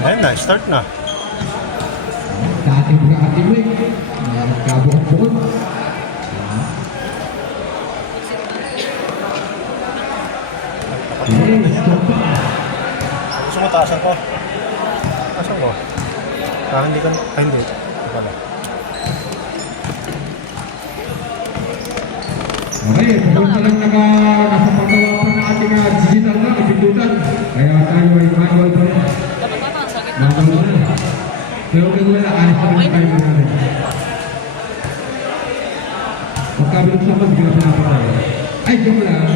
Ayun na, start na. Sa ating mga atimik, kabuhok-buhok. Stop pa. Gusto mo taasan ko? Taasan ko. Parang hindi ka... Ay, hindi. Hindi pala. Okay, pupunta lang nasa paggawa pa ng ating digital na kapindutan. Kaya tayo ay manual pa rin. Manual pa rin. Pero kung wala, anis pa rin tayo natin. Magkabilog sa mas, bigla pinapatay. Ay, joke lang.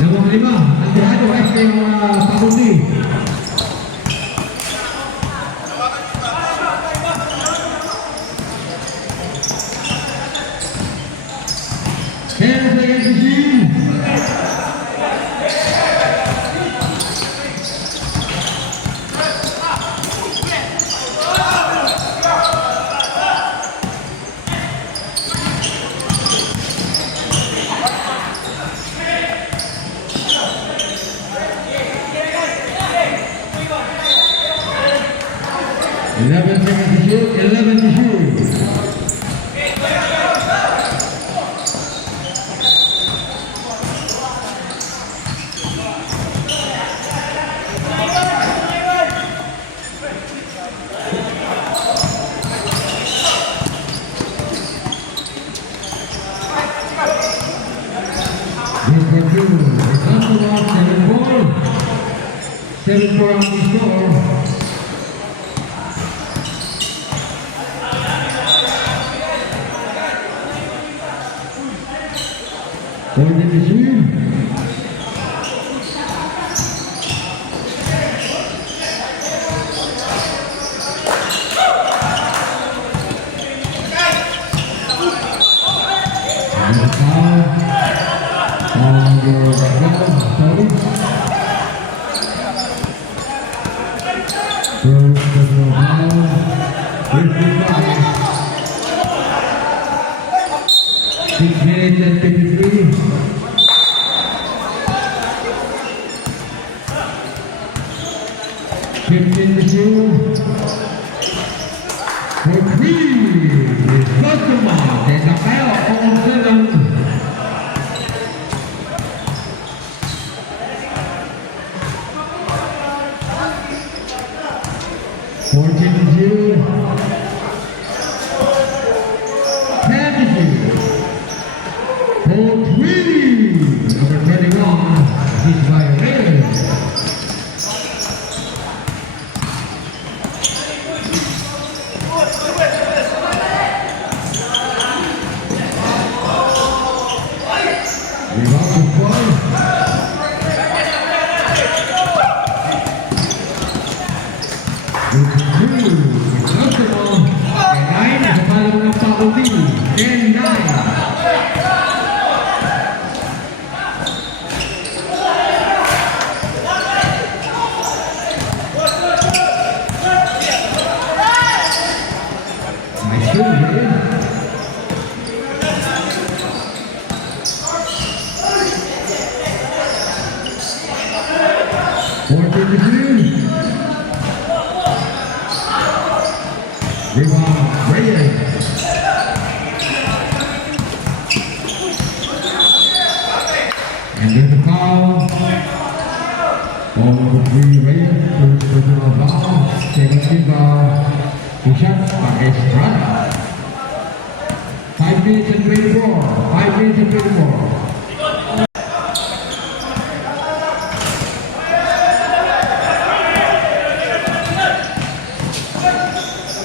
Nomor 5, Antirado FC Pagundi. Seven four on the score. Point in the swing. 4-2. Rebound, Reyes. And there's a foul. Ball number 3, Reyes. First personal foul. Second team foul. Two shots by Estrada. 5 minutes and 24. 5 minutes and 24.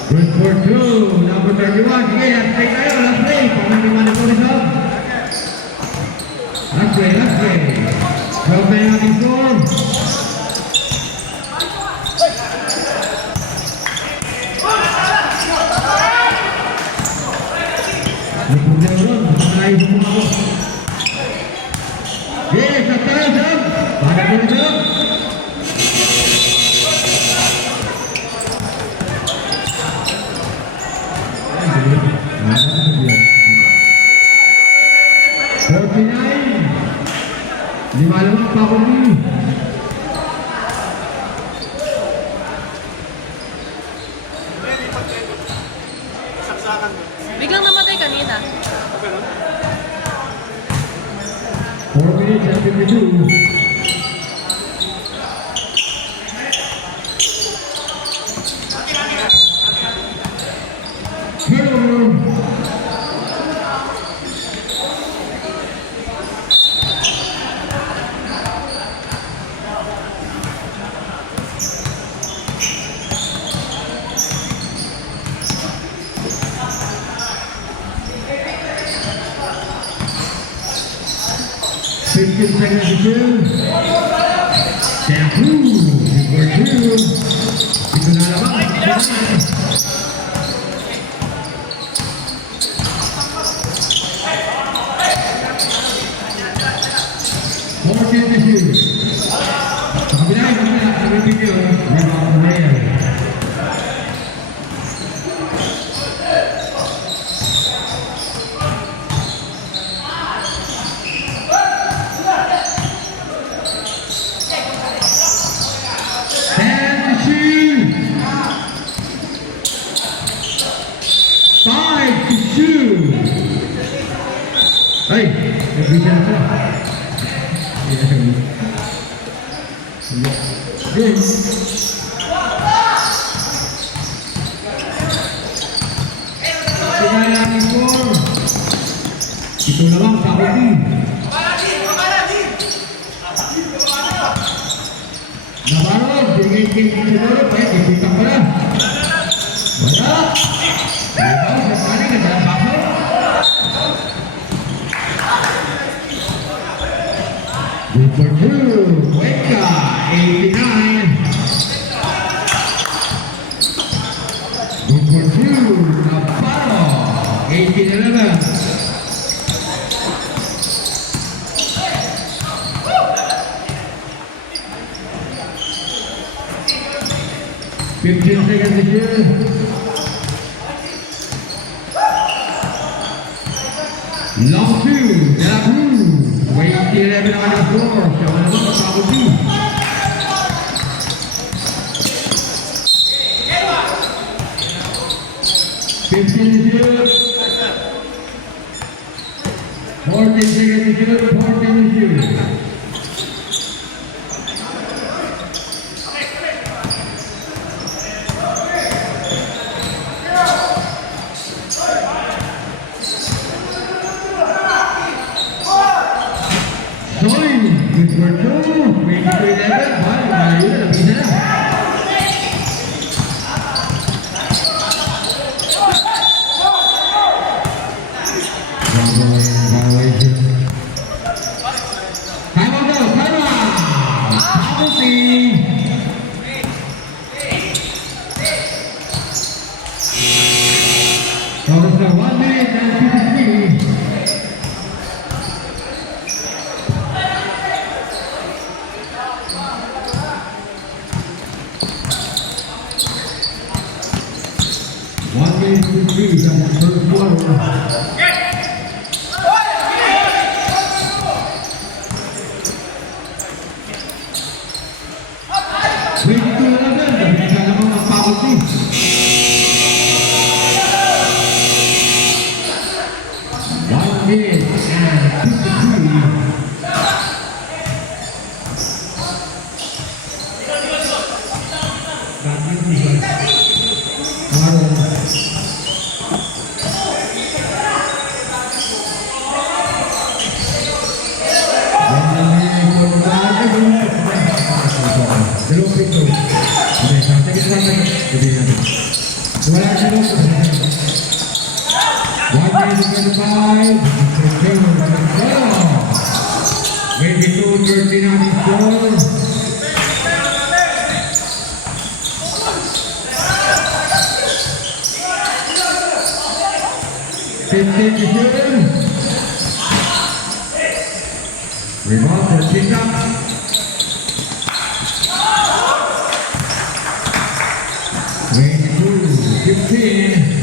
Good for two. Number 31. Sige, last play tayo. Last play. Pagman naman ito rin sab. Last play, last play. 12 na yung ating score. May problema doon. Pagkalayo sa mga ko. Sige, sa tayo sab. Para ko rin sab. Lima lamang pa ako ni. Biglang namatay kanina. 4 minutes and 52. Turnover. Fifteen seconds to shoot. Shampoo. Number 2. Ito na naman. 14 to shoot. Sa kabila, sa video. Rebound Reyes. Ay, nagbisa na siya. Yes. Tingnan natin score. Ito na lang sa huli. Nabarog, bigay-bigay sa siguro, kaya kipitang pa na. Wala. Diba, sa sari, nagdapasok. Good for two, Cuenca, 89. Good for two, Navarro, 18-11. Fifteen seconds to shoot. Long two, De La Cruz. 11 naman ang score. Siya naman ang kakuti. Fifteen to shoot. 14 seconds to shoot. 14 to shoot. Good for two. 22-11. Bye. Malayo na. Nabisa na. Violation. Time out daw. Time out. Penalty. Oras na 1 minute and 53. Sa third quarter. 22-30 na ang score. Rebound for Chica. Wayne 15.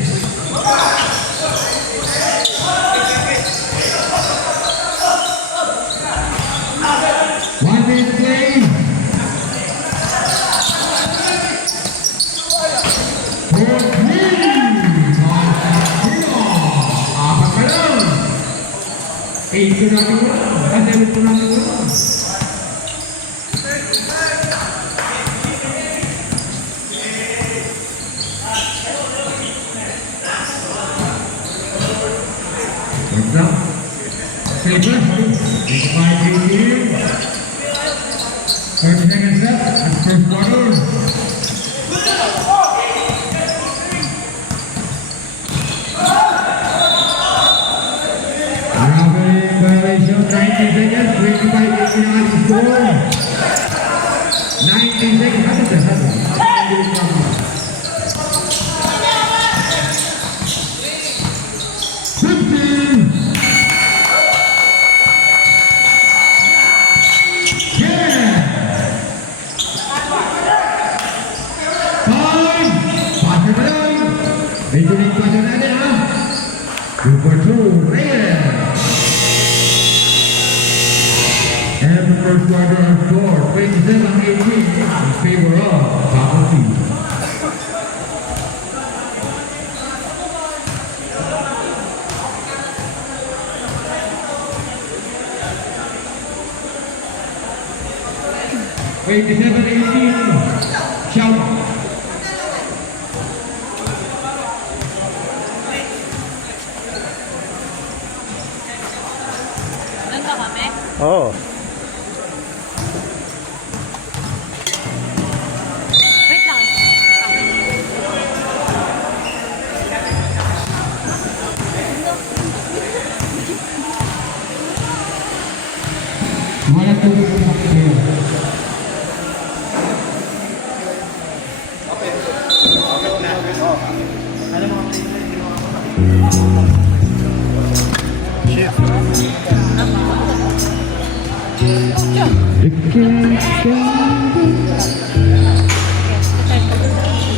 One minute play. For apat ka lang. 8 ko natin mo. 7 ko natin mo. What's up? Favor. 5 game. 30 seconds left at first quarter. Violation, 90 seconds, 25 minutes score. 90 seconds, medyo rin pa siya natin ha. 2-2, Reyes. And the first quarter of score, 27-18 in favor of Faculty. Shout. Oo. Wait lang. Wala tulog sa player.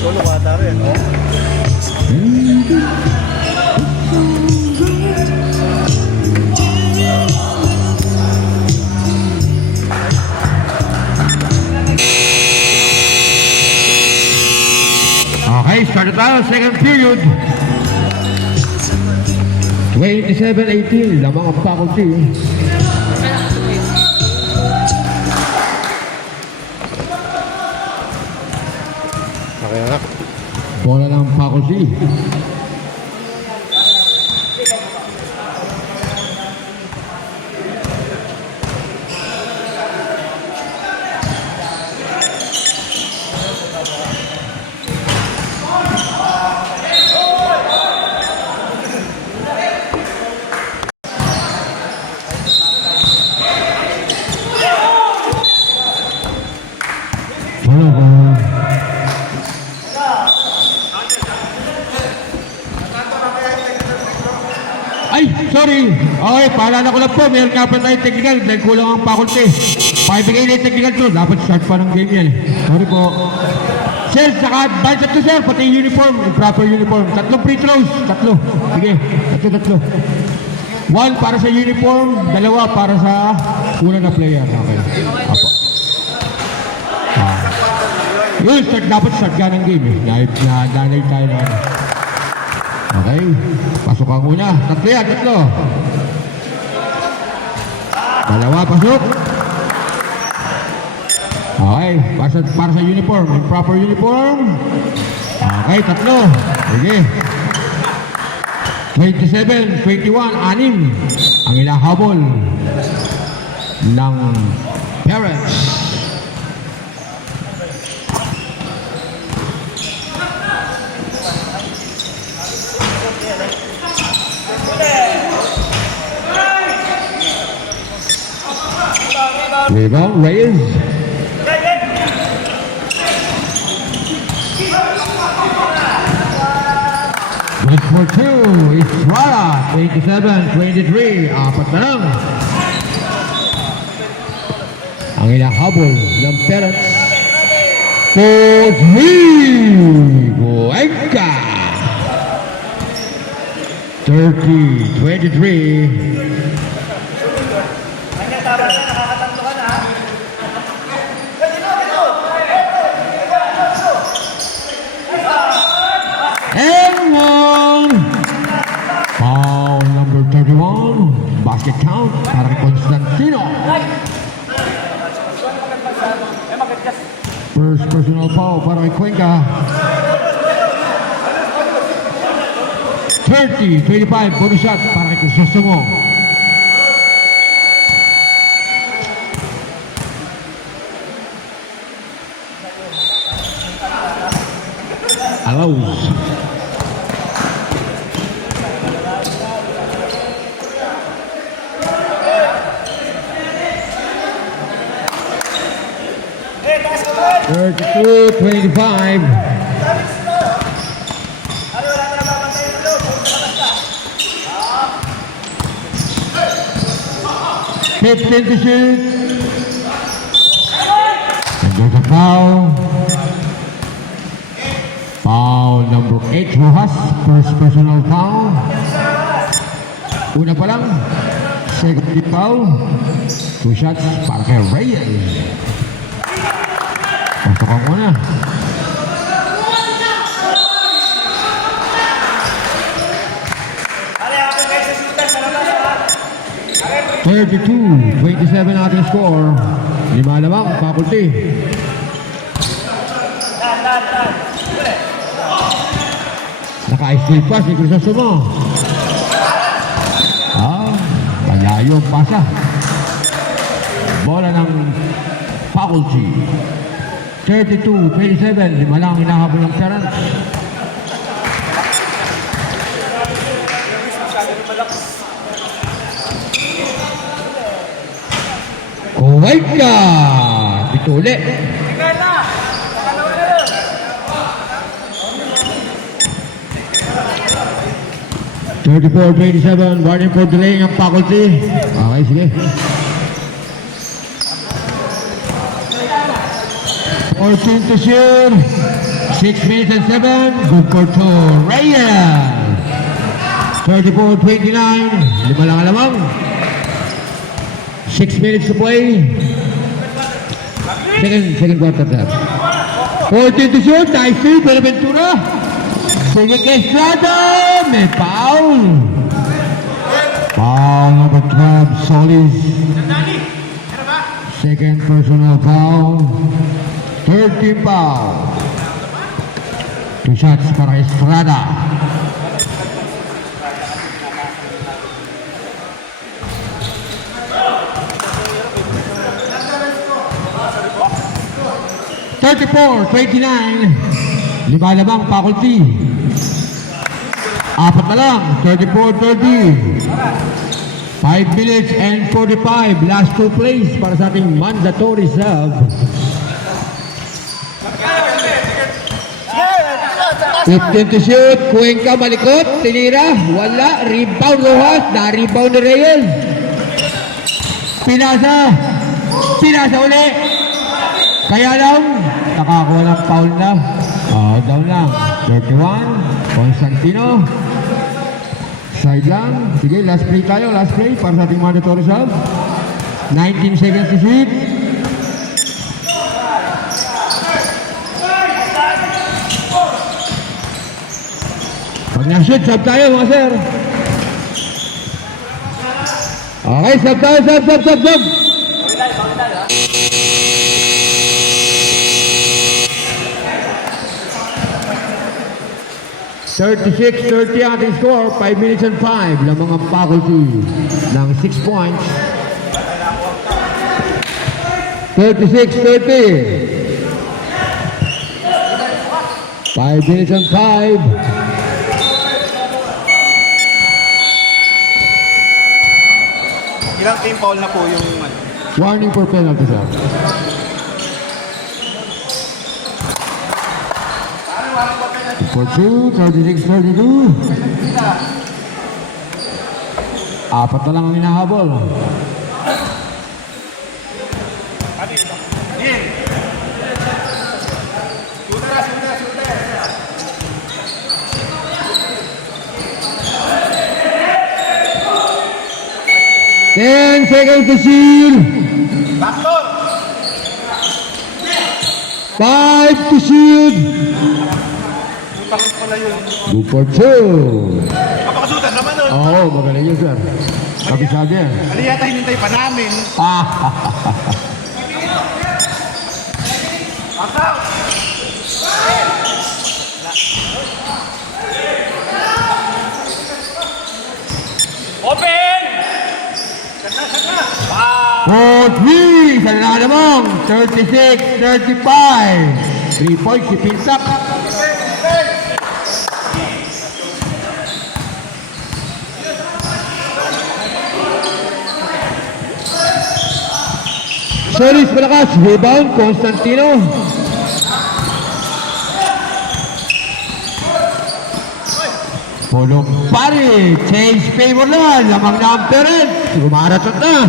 Solo bata rin, oh. Okay, start tayo, second period. 27-18, lamang ang Faculty. Okay na. Bola ng Faculty. Ay, sorry. Okay, paalala ko lang po, meron nga pa tayong technical dahil kulang ang Faculty. Pakibigay na yung technical to, dapat start pa ng game yan. Sorry po. Sir, saka advance up to sir, pati yung uniform, yung proper uniform. Tatlong free throws, tatlo. Sige, tatlo. 1 para sa uniform, 2 para sa una na player. Okay. Apo. Yun, dapat start ka ng game eh. Nadanay tayo na ano. Okay, pasok ang una. Tatlo yan, tatlo. 2, pasok. Okay, para sa uniform, improper uniform. Okay, tatlo. Sige. 27, 21, 6 ang ilahabol ng Parents. Rebound, Reyes. Good for two. Estrada, 27-23. Apat na lang. Ang inahabol ng Parents. For three. Goenka. 30-23. And one. Foul number 31. Basket count para kay Constantino. First personal foul para kay Cuenca. 30-25. Bonus shot para kay Crisostomo. Allows. Thirty-two, 25. Fifteen to shoot. And there's a foul. Foul number 8, Rojas. First personal foul. Una pa lang. Second foul. 2 shots para kay Reyes. Pasok ang una. (32, 27 ating score. 5 lamang, faculty. Naka-straight pass ni Crisostomo. Malayo ang pasa. Bola ng faculty. 32-27. 5 lang hinahabol ng Terrence. Kuwaika! Pituli. 34-27, warning for delaying ang faculty. Okay, sige. 14 to shoot. 6 minutes and 7. Good for 2. Reyes. 34-29. 5 lang alamang. 6 minutes to play. Second quarter that. 14 to shoot. Nice feed. Benaventura. Sige kay Estrada. May foul. Foul number 12, Solis. Second personal foul. 13 foul. 2 shots para Estrada. (34-29) 5 lamang faculty. 4 na lang. 34-30. 5 minutes and 45. Last 2 plays para sa ating mandatory sub. 15 to shoot. Cuenca malikot. Tinira. Wala. Rebound Rojas. Na-rebound ni Reyes. Pinasa. Pinasa uli. Kaya lang, nakakuha ng foul na. Down lang. 31. Constantino. Side lang. Sige, last play tayo. Last play para sa ating mandatory sub. 19 seconds to shoot. Pag na-shoot, sub tayo mga sir. Okay, sub tayo. Sub. 36-30 ating score, 5 minutes and 5 lamang ang faculty ng 6 points. 36-30. 5 minutes and 5. Ilang team foul na po yung Warning for penalty, sir. For 2, 36-32. Apat na lang ang hinahabol. Ten seconds to shoot. Backdoor! 5 to shoot. Takot pala yun. 2 for 2. Kapakasutan naman nun. Oo, magaling yun, sir. Kabisado yan. Ano yata hinintay pa namin? Backdoor! Open! Ganda, ganda! Wow! 4-3. Sana na naman. 36-35. 3 points si Pinsak. Solis malakas. Rebound, Constantino. Pulong pari. Change favor naman. Lamang na ang parent. Gumaratot na.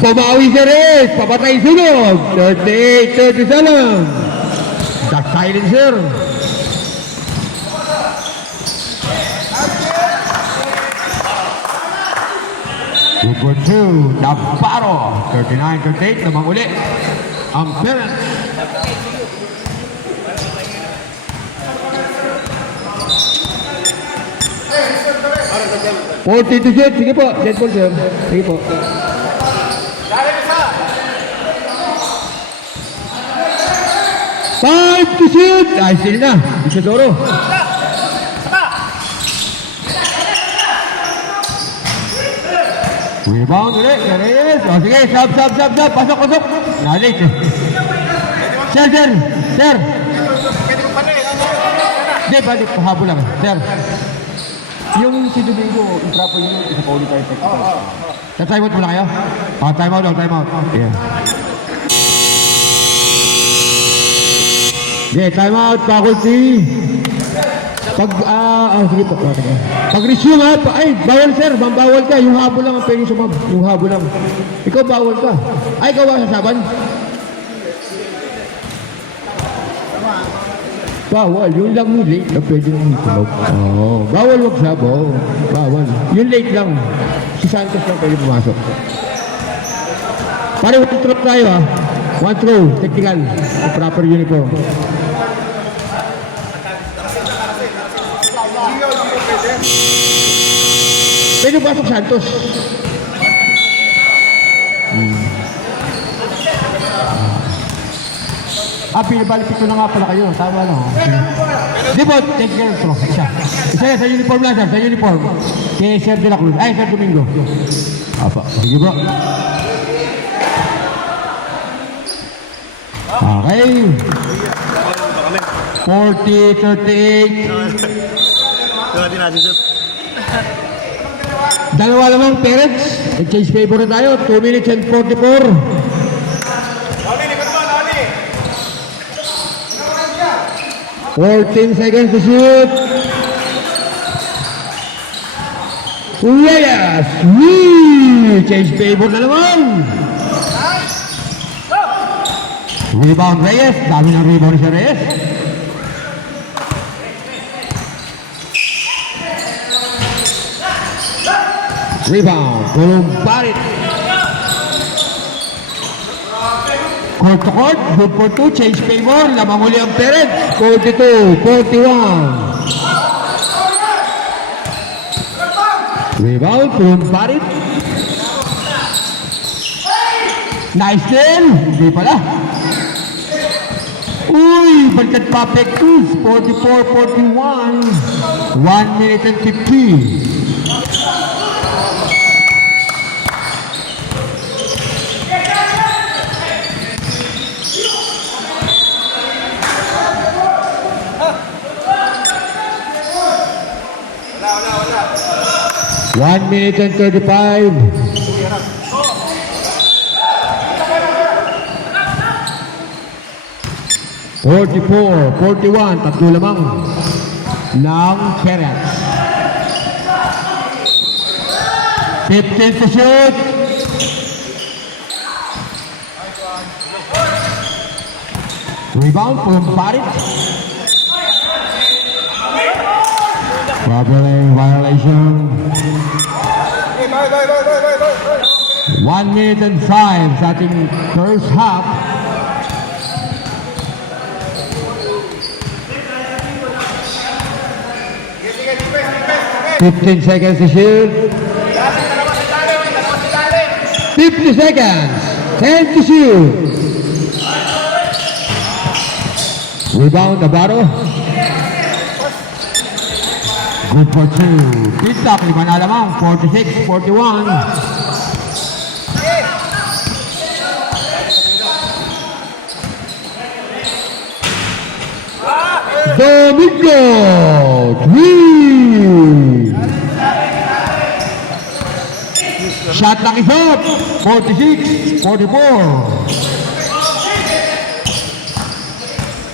Bumawi sa res. Papatay sunod. 38-37. The silencer. Good for 2. Navarro. 39-38. Lamang uli. Ang parent. Forty to shoot. Sige po. Dead ball, sir. Sige po. Five to shoot. Ay, sila na. Isidoro. Rebound ulit. Reyes. O sige. Sab. Pasok. Nalit eh. Sir. Pwede ko pa na eh. Hindi, balik. Pahabol lang. Sir. Yung si Domingo, itrapo yun. Isa pa ulit tayo. Time out muna kayo? Time out. Yeah. Okay, time out, faculty. Sige po. Pag resume ha, ay, bawal sir, bawal ka. Yung habol lang ang pwedeng sumab. Yung habol lang. Ikaw bawal ka. Ay, ikaw sasaban? Bawal. Yung lang yung late na pwedeng sumab. Oo. Bawal wag sabaw. Bawal. Yung late lang. Si Santos lang pwede pumasok. Pare, one throw tayo ha. One throw, technical. Proper uniform. Pwede pasok Santos. Pinabalik ito na nga pala kayo. Tama no? Di po, take care throw. Isa sa uniform lang, sir. Sa uniform. Kay Sir De La Cruz. Ay, Sir Domingo. Apa, sige bro. Okay. 40-38. Grabe natin sir. Dalawa lamang parents. Exchange favor na tayo. 2 minutes and 44. Loli, likod mo, Loli! 14 seconds to shoot. Yes! Change favor na naman. Rebound Reyes. Dami ng rebound si Reyes. Rebound. Kumparit. Court to court. Good for 2. Change favor. Lamang uli ang parent. 42-41. Rebound. Kumparit. Nice steal. Hindi pala. Uy! Balikat pa Pectus. 44-41. 1 minute and 50. Wala. 1 minute and 35. 44-41, tatlo lamang ng parents. 15 to shoot. Rebound from Parit. Traveling violation. 1 minute and 5 sa ating first half. Fifteen seconds to shoot. 50 seconds. 10 to shoot. Rebound, Navarro. Good for two. Pit up, 5 na lamang. 46-41. Domingo, 3. Shot lang isa. 46-44.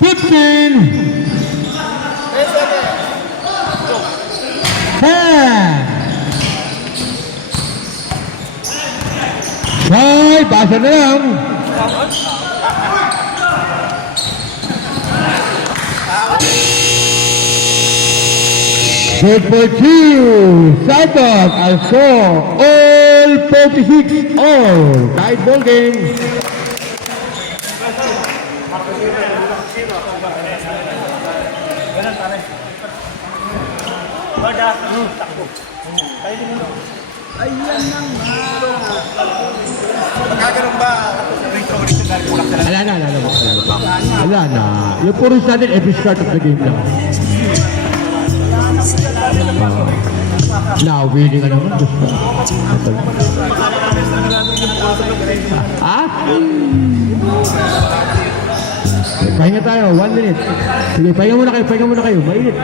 15. 10. Ay, basa na lang. Good for two. Santos, al score. All 46 all. Tied ball game. Ayan na nga. Magkakaroon ba? Wala na. Yung puro sa atin, every start of the game lang. Now, winning ka naman. Ah? Pahinga tayo, 1 minute. Sige, pahinga muna kayo, mainit.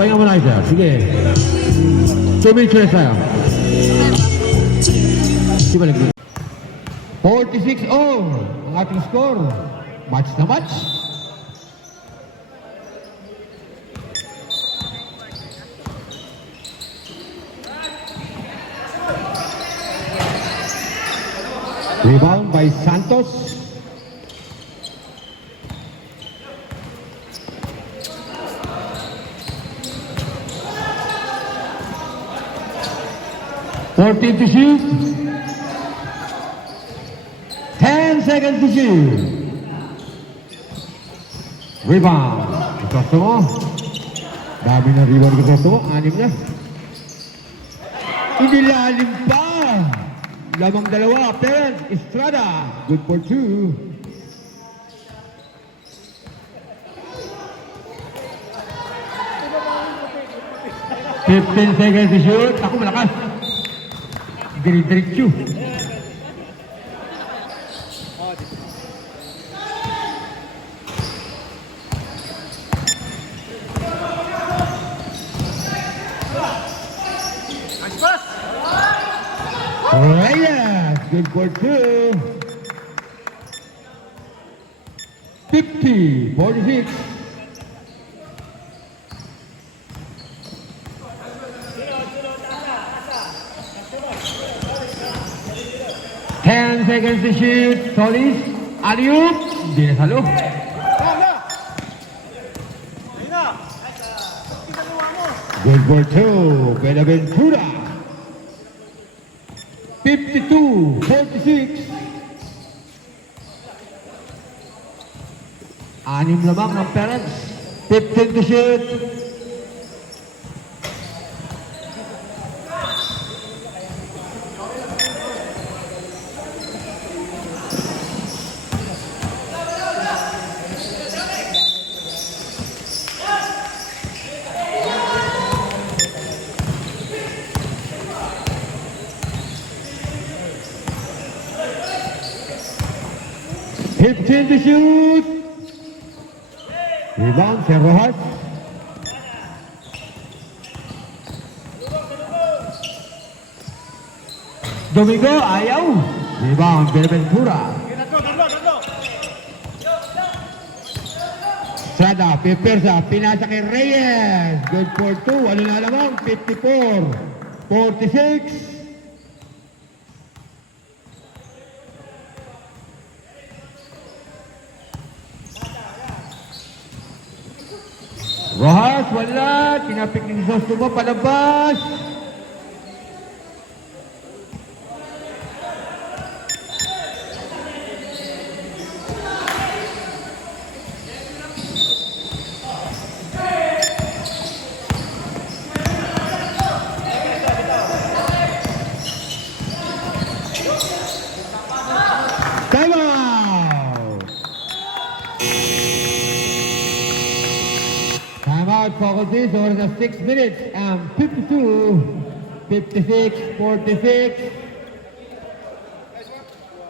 Pahinga muna kayo, sir. Sige. 2 minutes rest tayo. Di ba lagi? 46 all ang ating score. Match na match. Rebound by Santos. Fourteen to shoot. 10 seconds to shoot. Rebound. Ito mo. Dami na rebound ito mo. 6 na. Inilalim pa. Lamang dalawa. Parents, Estrada. Good for 2. Fifteen seconds to shoot. Ako malakas. Diretso. Reyes, good for 2. 50-46. Seconds to shoot. Solis. Aliup. Hindi na salo. Good for 2. Benaventura. 52-46. 6 lamang ang parents. 15 to shoot. 15 to shoot. Rebound si Rojas. Domingo, ayaw. Rebound, Benaventura. Sada, Pipersa, pinasa kay Reyes. Good for 2. Ano na lamang? 54-46. Rojas, wala. Tinapik ni Zostumo, palabas. Time out! Time out, faculty. So it's 6 minutes and 52, 56, 46.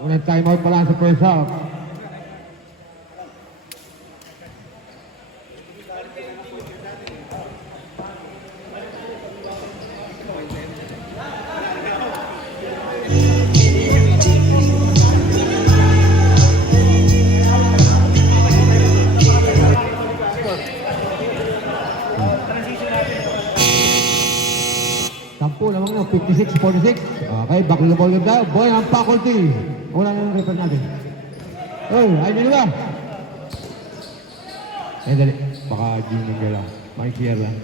Unang time out pala sa first half. Sampu lamang na, 56-46. Okay, back to the ball game tayo. Boy, ang faculty. Wala na yung record natin. Oy, ayun nyo ba? Dali. Baka junior nyo lang. Makikiyar lang.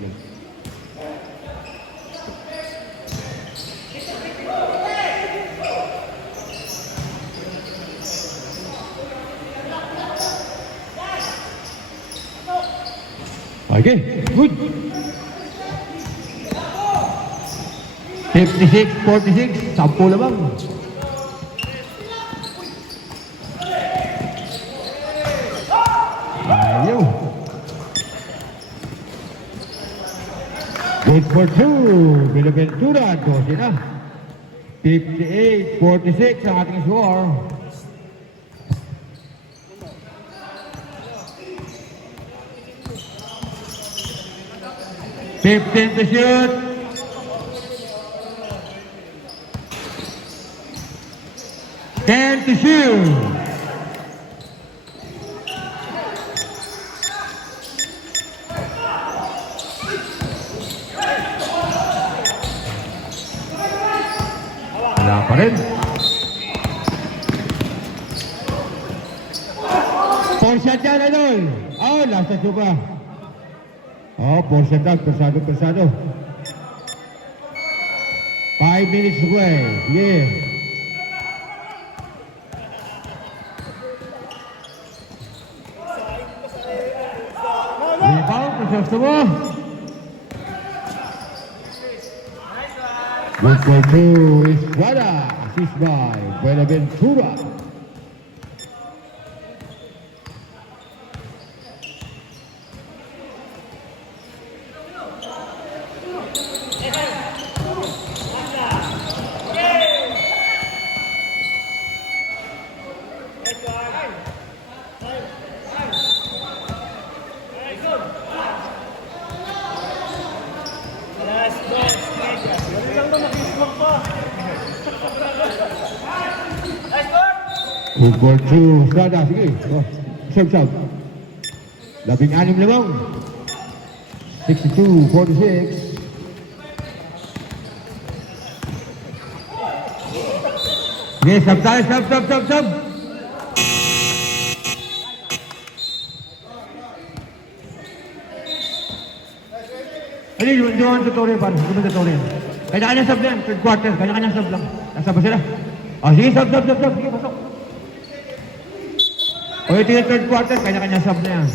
Okay, good. 56-46, 10 lamang. Ayaw. Good for 2. Benaventura, 12 na. 58-46 ang ating score. Fifteen to shoot. Ten to shoot. Wala pa rin. Porsyat yan, Idol. Oh, last na suba. Oh, porsyat lang. Persado. 5 minutes away. Yeah. Rebound, gusto mo? Good for 2 is Guada. Assist by Buenaventura. Good for 2, Strada, sige. Oh, serve. 16 lamang. 62-46. Sige, sub tayo, sub. Ano yung tutorial pa? Ano tutorial? Kanya-kanya sub na yan, third quarter, kanya-kanya sub lang. Nasa ba sila? Oh, sige, sub. Sige, pasok. O ito yung third quarter, kanya-kanya sub na yan.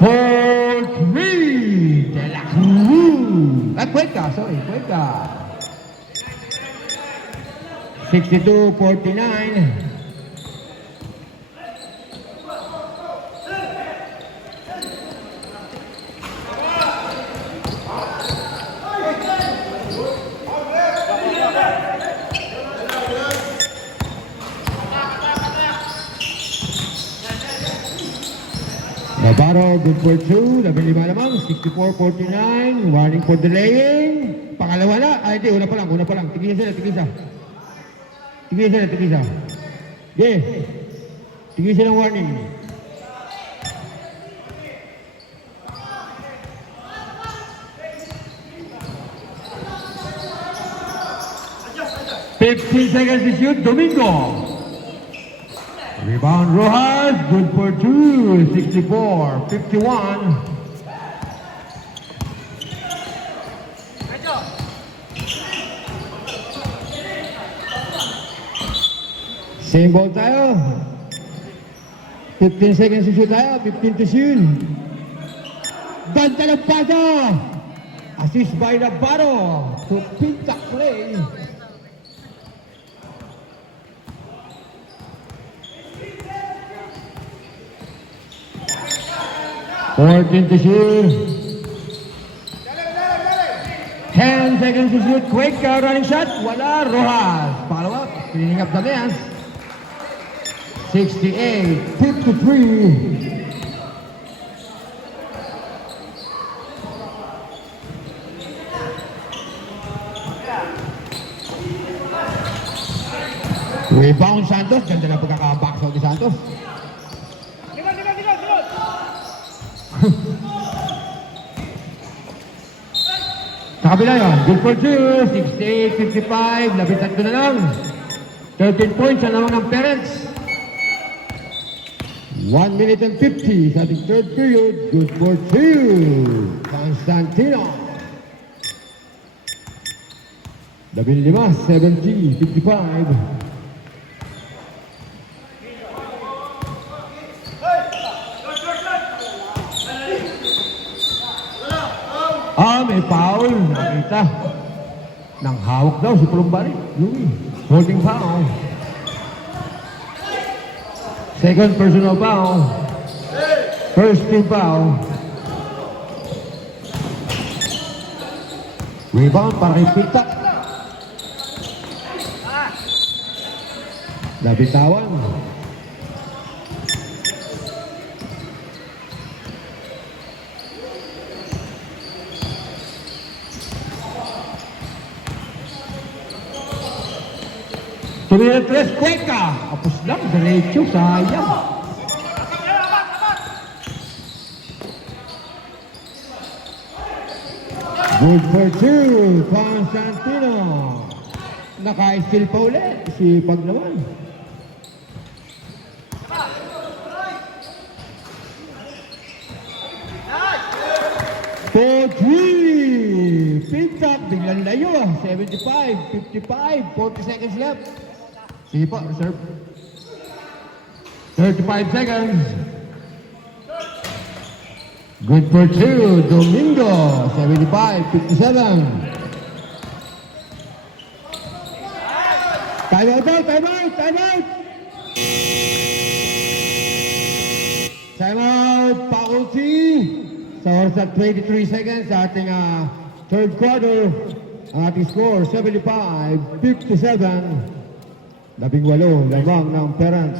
Fort Reed de la Cruz. Cuenca. 62-49. Navarro, good for 2. 15 lamang. 64-49. Warning for delaying. Pangalawa na. Ay, hindi. Una pa lang. Tigisa. Okay. Tigisa ng warning. "15 seconds to shoot, Domingo. Rebound Rojas, good for 2, 64-51. Same ball tayo. 15 seconds to shoot tayo, 15 to shoot. Ganda ng pasa! Assist by Navarro to Pintak play. 14 to shoot. 10 seconds to shoot. Quick running shot. Wala. Rojas. Follow up. Cleaning up the mess. 68-53. Rebound Santos. Ganda na pagkaka-backshot ni Santos. Sa kabila yun, good for 2, 68-55, 13 na lang. 13 points na naman ng parents. 1 minute and 50 sa ating third period, good for 2, Constantino. 15, 70, 55. May foul. Nakita. Nang hawak daw si Pulumbari. Louis. Holding foul. Second personal foul. First team foul. Rebound para kay Pita. Nabitawan. Tumira 3, Cueca. Tapos lang, diretso, sayang. Good for 2, Constantino. Naka-steal pa ulit, si Paglawan. For 3, Pintak, biglang layo, 75, 55, 40 seconds left. Sige po, reserve. 35 seconds. Good for 2, Domingo, 75, 57. Time out. Time out, faculty. Sa oras at 23 seconds sa ating third quarter. Ang ating score, 75-57. 18 lamang ng parents.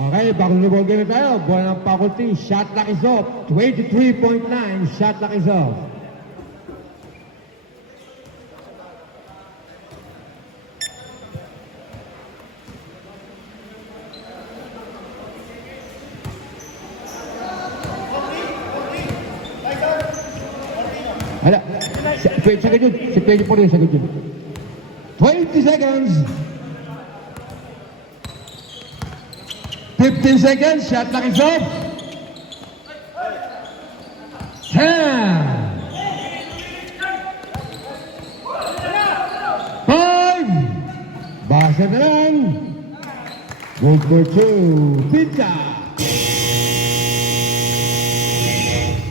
Okay, bagong ball game tayo. Bola ng faculty. Shot clock is off. 23.9. Shot clock is off. Hala. Sagad yun. Si 24 yun. Sagad yun. 20 seconds. 15 seconds, shot clock is off. 10. 5. Basa na lang. Good for 2. Pizza.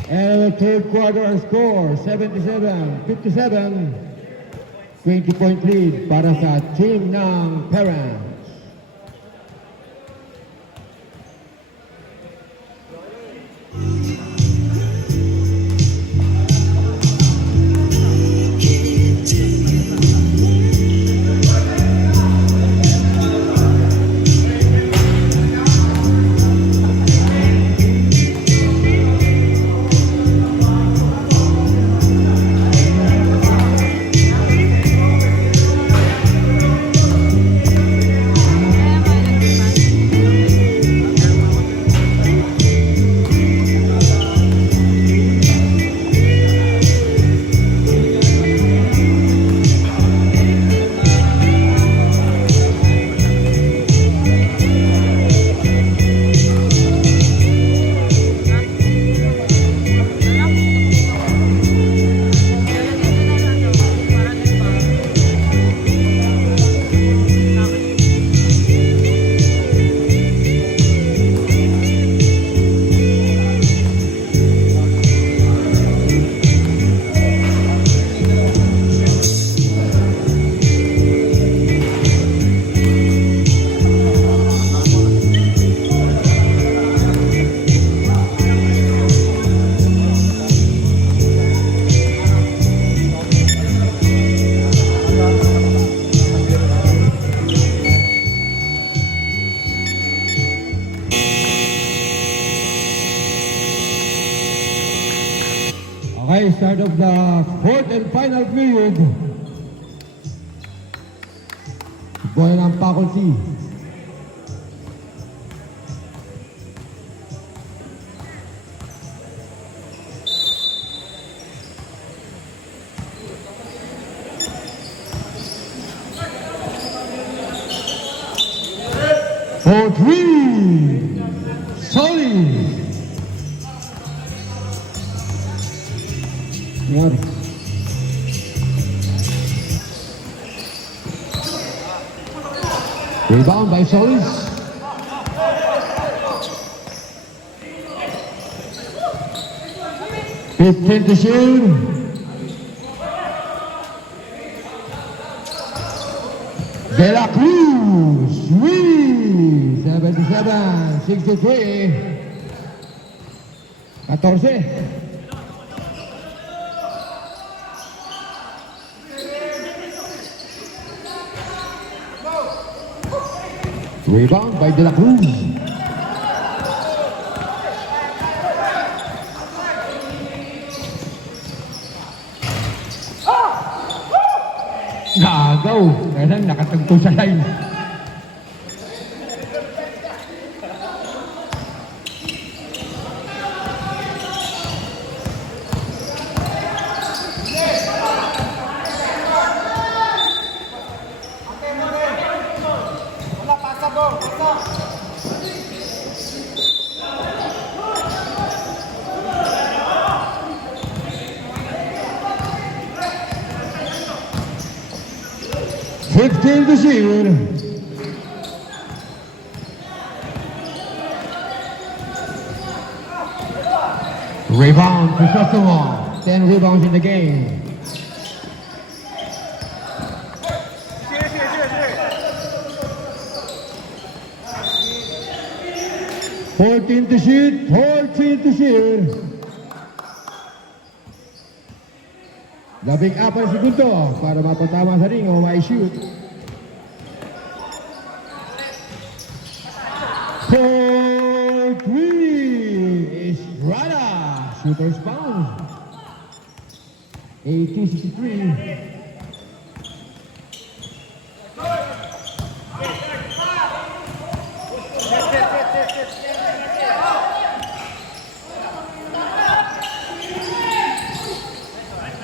And the third quarter score, 77-57. 20-point lead para sa team ng Parents. Okay, start of the fourth and final period. Bola ng faculty. For three. Solid. Yan. Rebound by Solis. Fifteen to shoot. De La Cruz. 77-63. 14. Rebound by De La Cruz. Nagaw. Kaya nakatagpo sa line. Fifteen to shoot. Rebound to Sasawa. 10 rebounds in the game. Fourteen to shoot. Labing apat na segundo para mapatama sa ring o ma-shoot. For three, Estrada. Shooter's bounce. 18-63.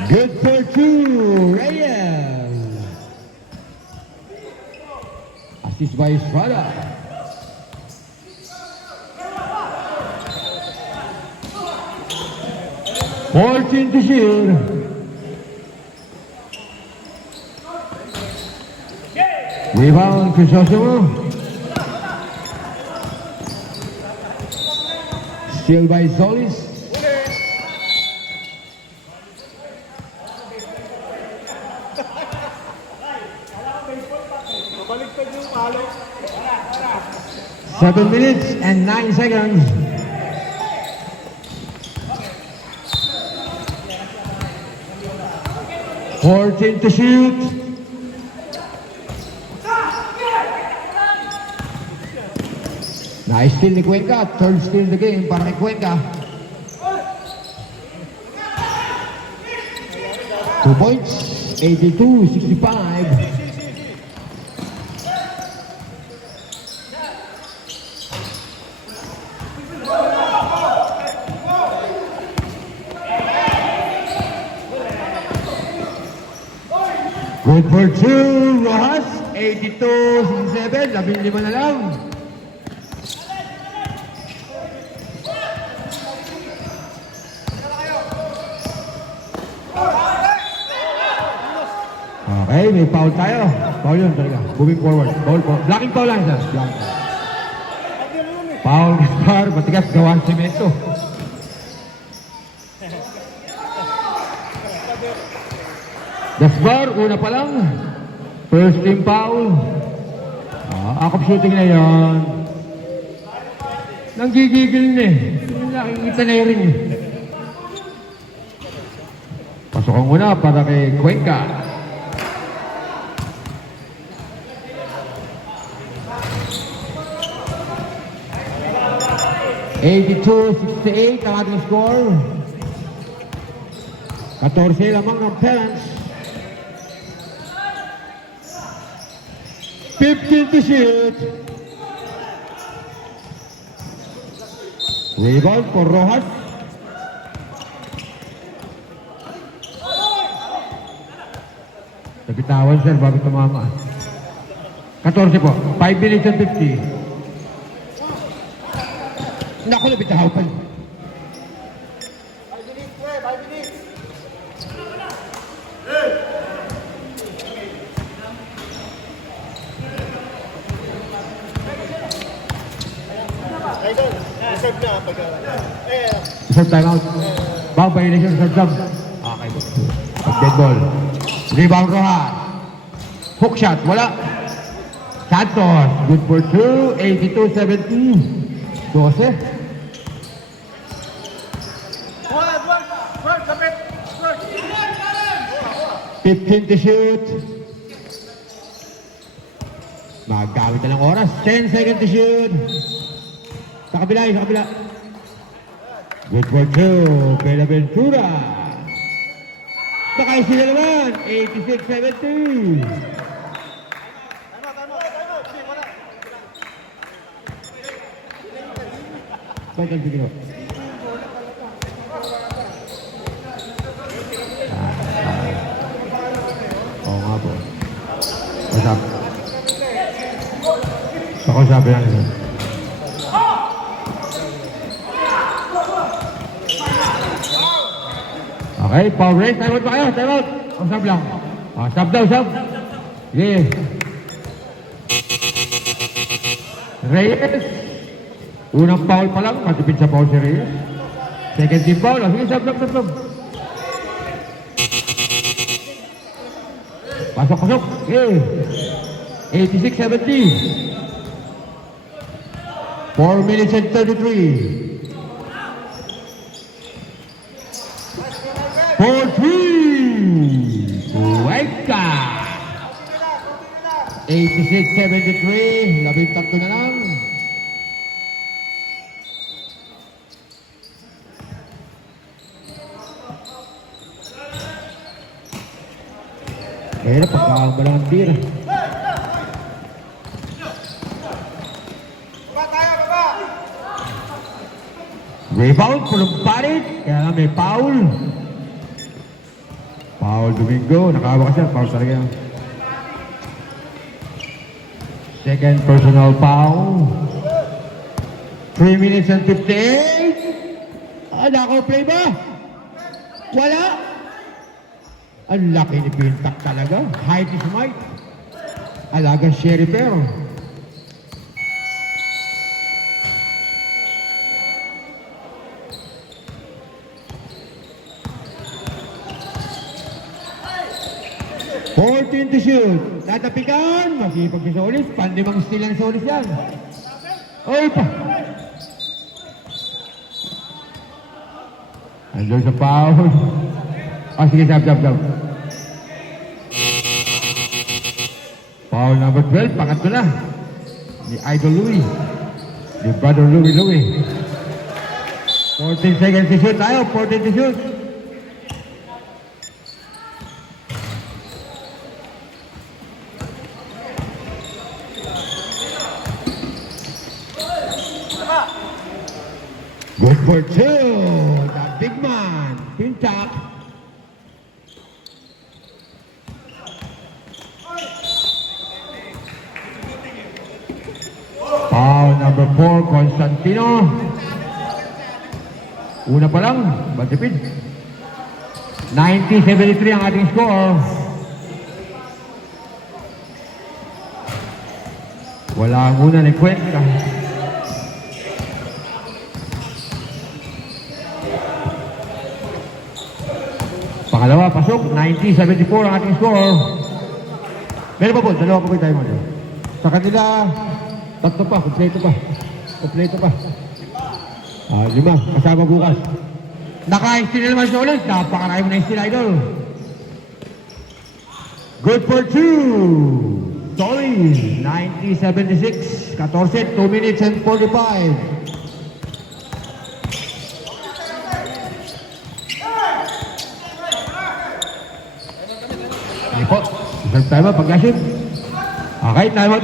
Good for two, Reyes. Assist by Estrada. Fourteen to shoot. Rebound, Crisostomo. Steal by Solis. 7 minutes and 9 seconds. Fourteen to shoot. Nice steal ni Cuenca. Third steal the game para kay Cuenca. 2 points. 82-65. Good for two, Rojas. 82-67. 15 na lang. Okay, may foul tayo. Foul yun talaga. Moving forward. Foul po. Blocking foul lang siya. Blocking. Foul, Gaspar. Matigas gawa ng semento. Gaspar, una pa lang. First team foul. Akop shooting na yun. Nanggigigil na eh. Nakikita na yun eh. Pasok ang una para kay Cuenca. (82-68) ang ating score. 14 lamang ng parents. 15 to shoot. Rebound for Rojas. Nabitawan sir bago tumama. 14 po. 5 minutes and 50. Naku, nabitawan. Isang time out. Bang violation sa jump. Okay. Dead ball. Rebound Rojas. Hook shot. Wala. Santos. Good for two. 82-70. 12. 15 to shoot. Magkawit na lang oras. 10 seconds to shoot. Sa kabila, sa kabila. Good for two. Bella Ventura. Nakaisi na naman. 86-70. Ba't ang tigil mo? Oo nga po. Kasap. Pakasabi lang ito. Okay, power race. Time out pa kayo. Time out. Sab lang. Sab daw, sab. Sige. Reyes. Unang foul pa lang. Matipid sa foul si Reyes. Second team foul. Sige, sab lang, sab lang. Pasok, pasok. Okay. 86-70. 4 minutes and 33. 4-3. Cuenca. 86-73. 13 na lang. Kaya pagkakabalang ang tira. Rebound, pulong palit. Kaya nga may foul. Foul Domingo. Nakahawa ka siya. Foul talaga. Second personal foul. 3 minutes and 58. Nako, play ba? Wala. Ang laki ni Pintak talaga. Height is might. Alagang Sherry pero. to shoot. Tatapikan. Masipag si Solis. Pandimang steal ang Solis yan. Oy pa! Andun sa foul. Ah, sige, jab. Foul number 12, pangatlo na. Ni Idol Louie. Ni Brother Louie. 14 seconds to shoot tayo, 14 to shoot. Good for two. The big man. Pinchak. Foul number 4, Constantino. Una pa lang, matipid. 90-73 ang ating score. Wala ang una ni Cuenca. Pangalawa, pasok. 90-74 ang ating score. Meron pa po, dalawa pa po tayo mo. Sa kanila, tatlo pa, kompleto pa. Lima, kasama bukas. Naka-steal naman siya ulit. Napakarami mo na steal, Idol. Good for two. Solid. 90-76. 14, 2 minutes and 45. Hindi po. Isang time out, pag-gasip. Okay, time out.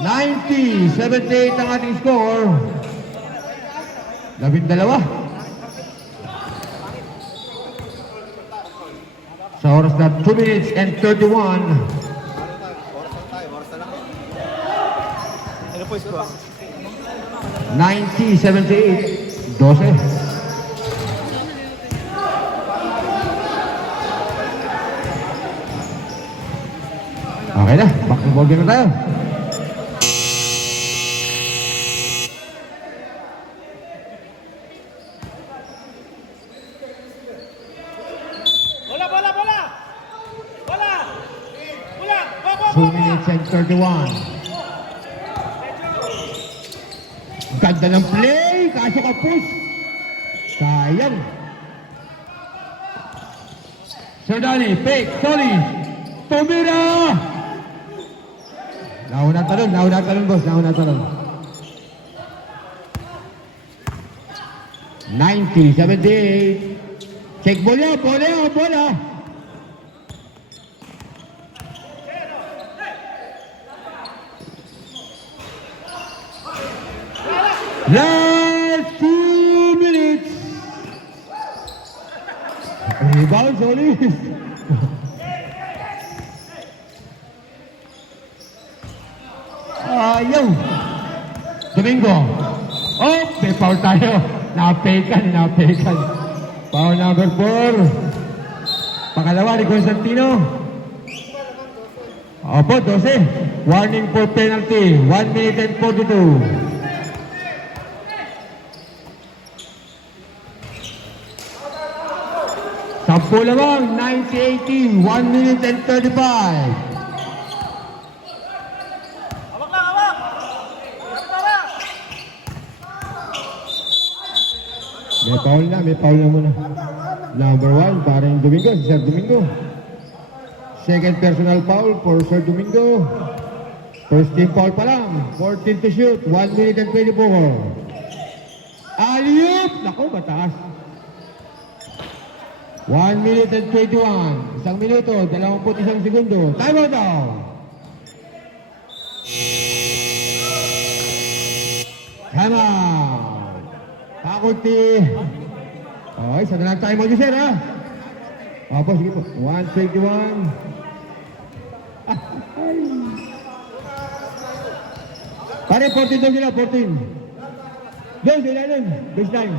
90-78 ang ating score. 12. Sa oras na 2 minutes and 31. Ano po score? 90-78. 12. Okay na, back to ball game na tayo. Bola! 2 minutes and 31. Ganda ng play, kaso ka push. Sayang. Sir Danny, fake, sorry. Tumira! Nauna talon, boss. 90-78. Check bola. Last 2 minutes. Rebound, Solis. Ayaw. Domingo. Oh, may foul tayo. Napekan. Foul number 4. Pangalawa ni Constantino. Opo, 12. Warning for penalty. 1 minute and 42. Sampu lamang, 90-80, 1 minute and 35. May foul na muna. Number 1, parang Domingo, si Sir Domingo. Second personal foul for Sir Domingo. First team foul pa lang, 14 to shoot, 1 minute and 24. Alley-oop! Naku, mataas. 1 minute and 21. 1 minuto, 21 segundo. Time out daw. Time out. Faculty. Okay, sa dalang time out, sir, ha? Opo, sige po. 121. Pare, 14 daw sila, 14. Doon, sila nun. Baseline.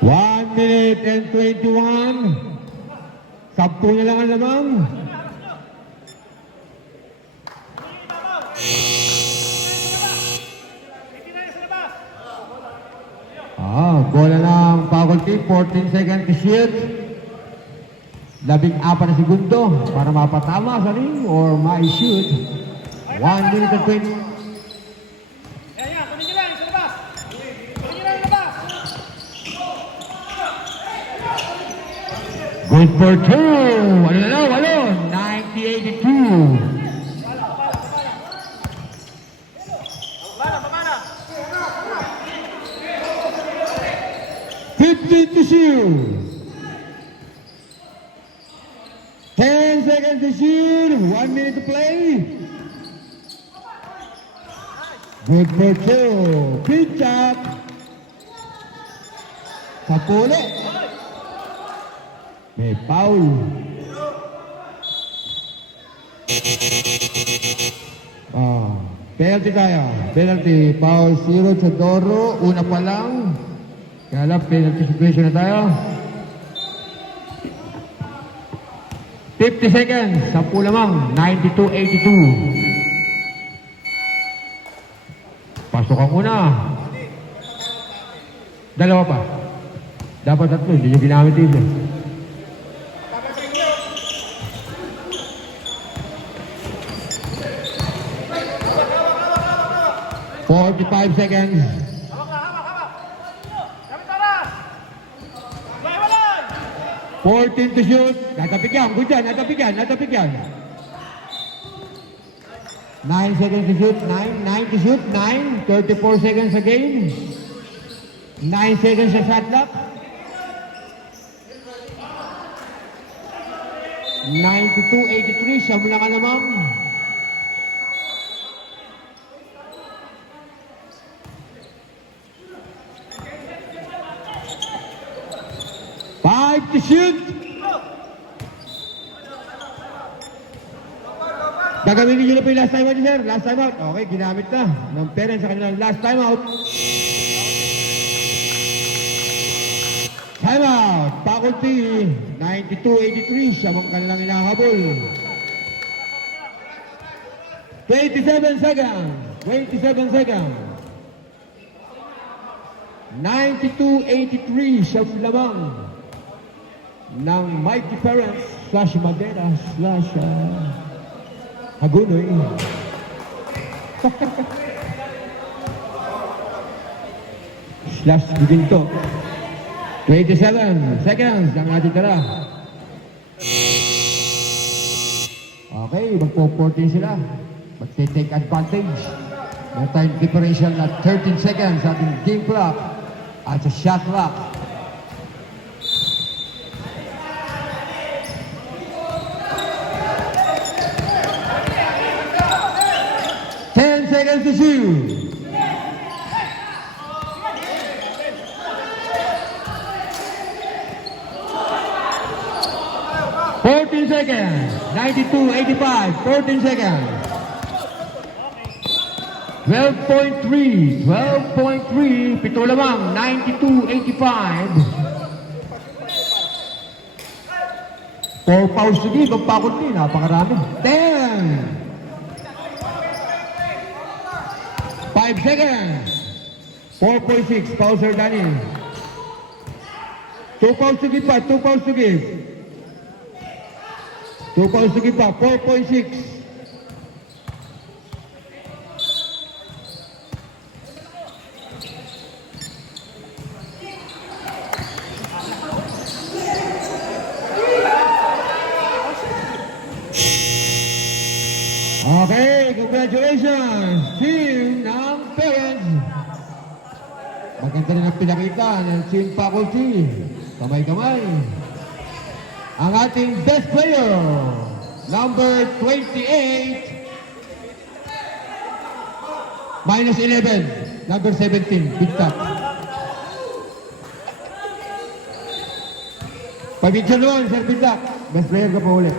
One minute and 21. 10 na lang ang lamang. Bola ng power. faculty, 14 seconds to shoot. 14 na segundo para mapatama sa ring or ma-shoot. 1 minute and 20. Good for two. Walo. 90-82. To shoot. 10 seconds to shoot. 1 minute to play. Good for two. Pitch up. Sa puli. May foul. Penalty tayo. Penalty. Foul 0 sa Doro. Una pa lang. Kaya lang, penalty situation na tayo. 50 seconds. 10 lamang. 92-82. Pasok ang una. Dalawa pa. Dapat tatlo. Hindi nyo ginamit dito. "45 seconds. 14 to shoot. Natapigyan. Good yan. Natapigyan. 9 seconds to shoot. 9 to shoot. 9. 34 seconds a game. 9 seconds sa shot clock. 92-83. Siyam lang ka naman. To shoot. Gagawin niyo na po yung last time out, sir. Last time out. Okay, ginamit na ng parents sa kanilang last time out. Time out. Faculty, 92-83. Siya ang kanilang inahabol. 27 seconds. 92-83. Siya lamang ng Mighty Parents / Madera / Hagunoy. / Giginto. 27 seconds ang ating tara. Okay, magpo-14 sila. Magte-take advantage. May time differential na 13 seconds sa ating game clock at sa shot clock. 10 seconds to shoot. Seconds. 92-85. 14 seconds. 12.3. 12.3. Pito lamang. 92-85. 4 fouls to give. Ang pakot din. Napakarami. 10. 5 seconds. 4.6. Fouls are done in. 2 fouls to give pa. 2 fouls to give. 2 fouls to give pa. 4.6. Okay, congratulations, team ng parents. Maganda rin ang pinakita ng team faculty. Kamay-kamay. Ang ating best player, number 28, minus 11, number 17, big top. Pag-picture naman, Sir Big Top. Best player ka pa ulit.